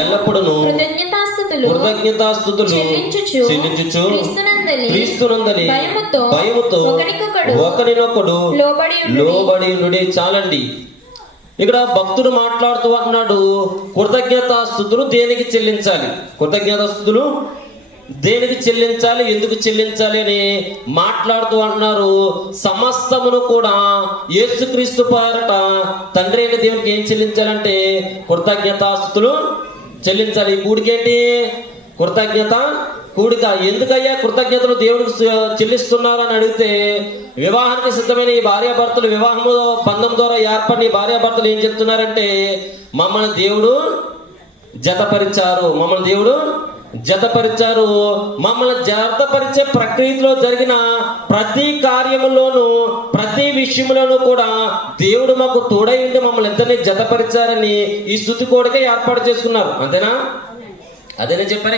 ఎల్లప్పుడూ కృతజ్ఞతాస్తుతులు చెల్లించుచు క్రీస్తునందలి భయముతో ఒకరినొకడు లోబడి ఉండుడి. చాలండి. ఇక్కడ భక్తుడు మాట్లాడుతూ అన్నాడు, కృతజ్ఞతాస్తుతులు దేనికి చెల్లించాలి, కృతజ్ఞతాస్తుతులు దేనికి చెల్లించాలి, ఎందుకు చెల్లించాలి అని మాట్లాడుతూ అంటున్నారు. సమస్తమును కూడా యేసుక్రీస్తు పేరట తండ్రి అయిన దేవునికి ఏం చెల్లించాలంటే కృతజ్ఞతాస్తుతులు చెల్లించాలి. ఈ కూడికేంటి? కృతజ్ఞత కూడిక. ఎందుకయ్యా కృతజ్ఞతలు దేవుడికి చెల్లిస్తున్నారని అడిగితే, వివాహానికి సిద్ధమైన ఈ భార్యాభర్తలు, వివాహము బంధం ద్వారా ఏర్పడిన ఈ భార్యాభర్తలు ఏం చెప్తున్నారంటే, మమ్మల్ని దేవుడు జతపరిచారు, మమ్మల్ని జతపరిచే ప్రక్రియలో జరిగిన ప్రతి కార్యములోను, ప్రతి విషయంలోనూ కూడా దేవుడు మాకు తోడైండి మమ్మల్ని ఇద్దరిని జతపరిచారని ఈ స్తుతి కోడిక ఏర్పాటు చేసుకున్నారు. అంతేనా? అదే నేను చెప్పాను.